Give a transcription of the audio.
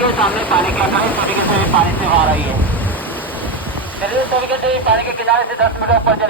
के सामने पानी का इस तरीके से पानी से बाहर आई है। चलिए इस तरीके से पानी के किनारे से 10 मीटर ऊपर चलिए।